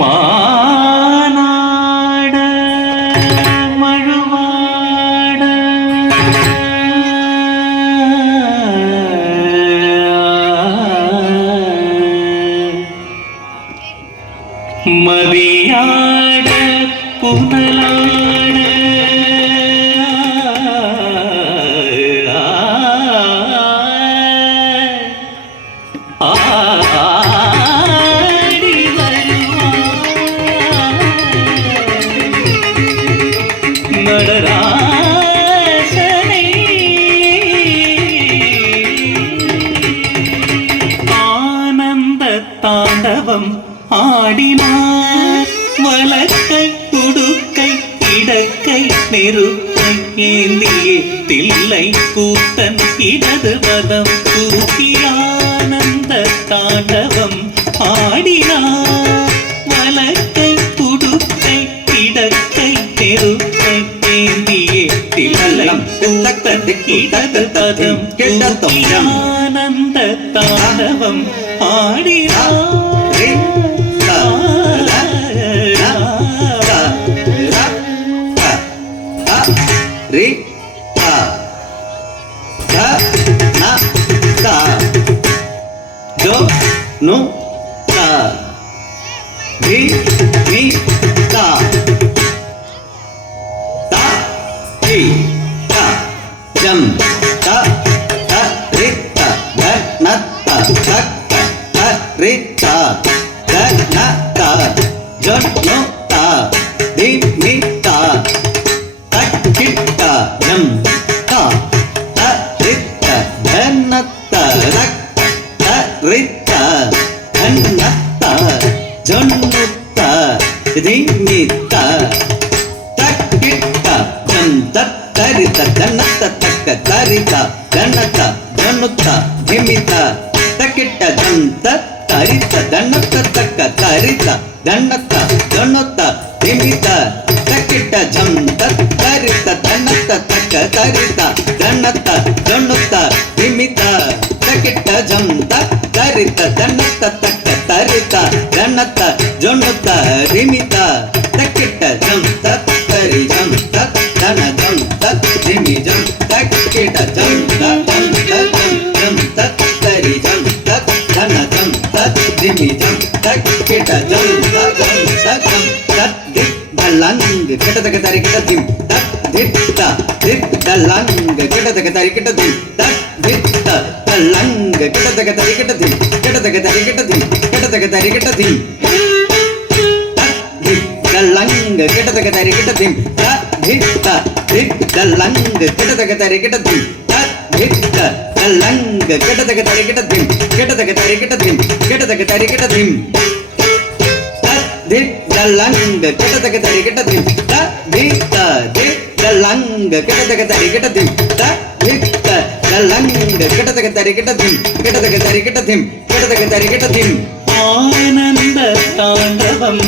മാനാട് മഴുവാട് മതിയാട് പുനലാട് தாண்டவம் ஆடினார் வலக்கை துடுக்கை இடக்கை நெருக்கை ஏந்தியே தில்லை கூத்தன் இடது பதம் தூக்கி ஆனந்த தாண்டவம் ஆடினார் வலக்கை துடுக்கை இடக்கை நெருக்கை ஏந்தியே தில்லை கூத்தன் இடது பதம் தூக்கி ஆனந்த தாண்டவம் Rita, Danata, Jonota, Dinita, Takita, Namta, Rita, Danata, Rita, Danata, Jonota, Dinita, Takita, Namta, Tarita, Danata, Tarita, Danata, Jonota, Dimita, Takita, Janta, Tarita, Danata, Tarita, Danata, Danata, Dimita, Takita, Janta, Tarita, Danata, Tarita, Danata, Danata, Dimita, Takita, Janta, Tarita, Danata, Tarita, Danata, Danata, Dimita, Takita, Janta, Tari, Janta, Dana, Janta, Dimi, Janta, Takita, Janta, Janta, Tari, Janta, Dana, Janta, Dimi, Janta, Takita, Janta, Janta, Dalang, Kita, Tari, Kita, Dim, Ditta, Dalang, Kita, Tari, Kita, Dim, Ditta, Dalang, Kita, Tari, Kita, Dim, Kita, Tari, Kita, Dim, Kita, Tari, Kita, Dim, Dalang, Kita, Tari, Kita, Dim, Ditta, Dalang, Kita, Tari, Kita, Dim, Ditta, Dalang, Kita, Tari, Kita, Dim, Kita, Tari, Kita, Dim, Kita, Tari, Kita, Dim, Dalang, Kita, Tari, Kita, Dim, Ditta, Dalang, Kita, Tari, Kita, Dim, Ditta, Dalang, Kita, Tari, Kita, Dim, Kita, Tari, Kita, Dim, Kita, Tari, Kita, Dim. ஆனந்த தாண்டவம்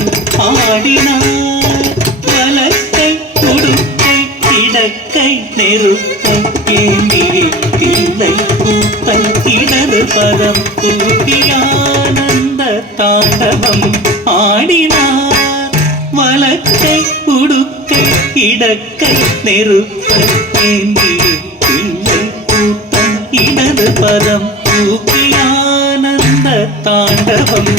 ஆடினார் வலக்கை துடுக்கை இடக்கை நெருக்கை ஏந்தியே தில்லை கூத்தன் இடது பதம் தூக்கி ஆனந்த தாண்டவம் ஆடினார் வலக்கை துடுக்கை இடக்கை நெருக்கை ஏந்தியே தில்லை கூத்தன் இடது பதம் தூக்கி ஆனந்த தாண்டவம்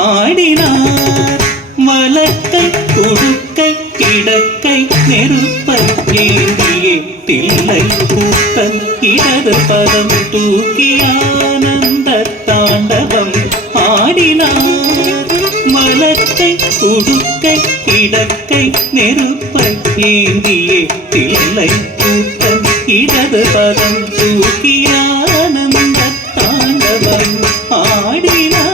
ஆடினார் வலக்கை துடுக்கை இடக்கை நெருப்பை ஏந்தியே தில்லை கூத்தன் இடது பதம் தூக்கி ஆனந்த தாண்டவம் ஆடினார் வலக்கை துடுக்கை இடக்கை நெருப்பை ஏந்தியே தில்லை கூத்தன் இடது பதம் தூக்கி ஆனந்த தாண்டவம் ஆடினார்.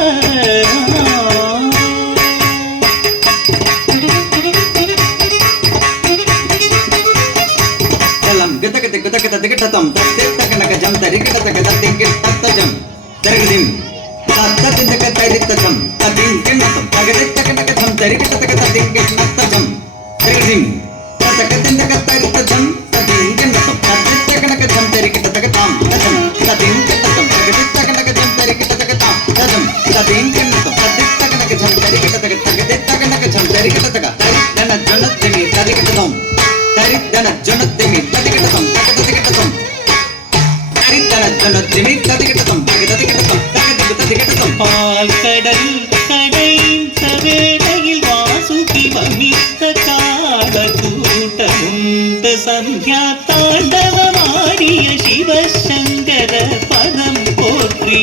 Kita, Jam, Tari, Kita, Jam, Tari, Tatin taka tari tajam, tatin kenatam, tagadet taka jam, tari kita kenatam, tari takatin taka tari tajam, tatin kenatam, tagadet taka jam, tari kita tajam, tatin kenatam, tagadet taka jam, tari kita tajam, tatin kenatam, tagadet taka jam, tari kita tagadet taka தரிக்கிட்டத்தக தரித்தன ஜனத்திமி தரிக்கிட்டதும் தரித்தன ஜனத்திமி தரிக்கிட்டதும் தரிக்கிட்டதும் தரித்தன ஜனத்திமி தரிக்கிட்டதும் தரிக்கிட்டதும் தரிக்கிட்டதும் பால்கடல் கடைந்த வேளையில் வாசுகி வமித்த கால கூட்டமுண்டு சந்தியா தாண்டவமாடிய சிவசங்கர பதம் போற்றி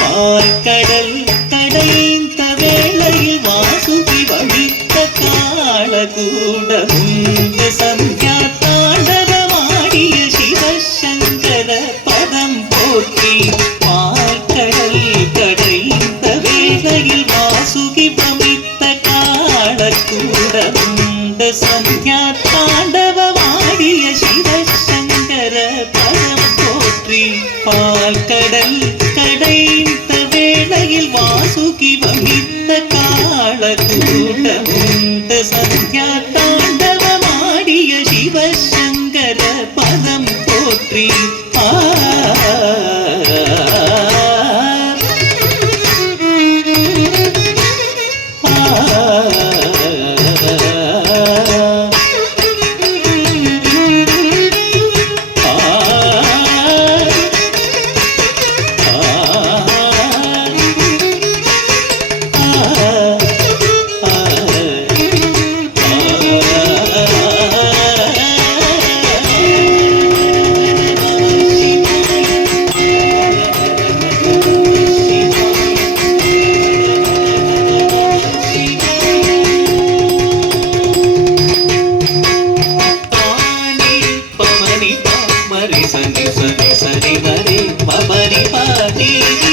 பால்கடல் கடைந்த வேளையில் வாசுகி வமித்த கால கூட்டமுண்டு சந்தியா தாண்டவமாடிய சிவசங்கர பதம் போற்றி பால்கடல் கடைந்த வேளையில் வாசுகி வமித்த கால கூடமுண்ட சந்தியா தாண்டவமாடிய சிவசங்கர பதம் போற்றி பால்கடல் கடைந்த வேளையில் வாசுகி வமித்த கால கூடமுண்ட சந்தியா தாண்டவமாடிய சிவசங்கர பதம் போற்றி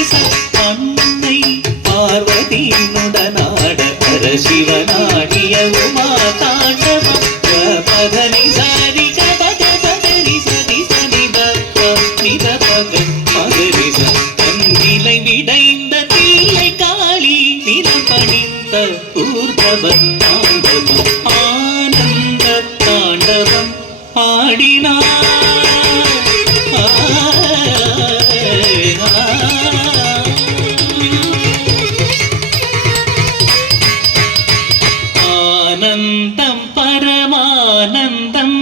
அன்னை பார்வதி நுடனாட சிவனாடிய உமா தாண்டவம் பதனி சரி கபகரி சரி சரி நித பகன் பகரி சந்திலை விடைந்த தீயை காளி நிலம் பணிந்த ஊர்வன் தாண்டவம் ஆனந்த தாண்டவம் ஆடினார் ஆனந்தம் பரமானந்தம்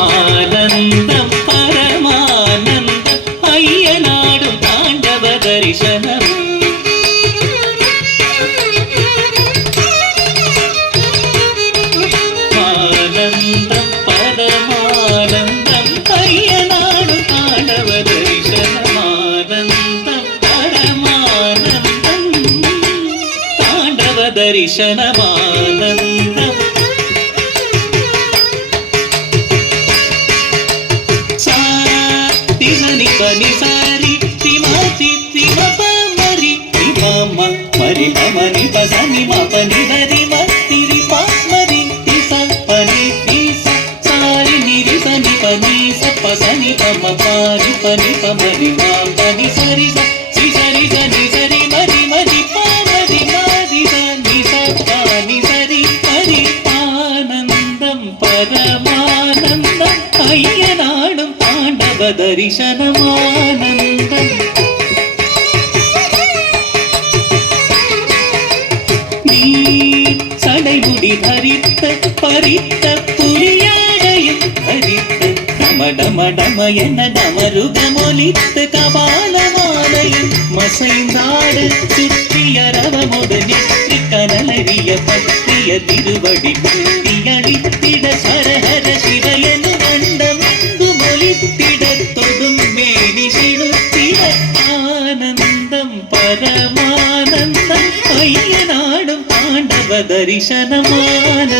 ஆனந்தம் பரமானந்தம் ஐயனாடும் தாண்டவ தரிசனம் ஆனந்தம் பரமானந்தம் ஐயனாடும் தாண்டவ தரிசனம் ஆனந்தம் பரமானந்தம் தாண்டவ தரிசனமானந்தம் சாரி பனி சாரி திமாதி திமப மரி திமம மரி பமனி பசனி மபனி ஹரி மத்திரி பமரி திச பனி திச சாரி நிரி சனி பனி சப்பசனி பம பாரி பனி பமரி பனி சரி சி சரி சனி சரி மரி மரி பமரி மரி சனி சப்பனி சரி ஹரி ஆனந்தம் பரமானந்தம் ஐயனாடும் தாண்டவ தரிசனமானந்தம் நீ சடைமுடி தரித்த பறித்த புரியாடையும் தரித்த டமடமடம என டமருகமொலித்த கபாலமாலையும் மசைந்தாடு சுற்றிய ரவமுடு நெற்றி கனலறிய பற்றிய திருவடி பற்றி அளித்திட சரஹர சிவயனு மண்டமெங்கு மொழித்திட தொடும் மேனி சிலுத்திட ஆனந்தம் பரமானந்தம் ஐயனாடும் தாண்டவ தரிசனமானந்தம்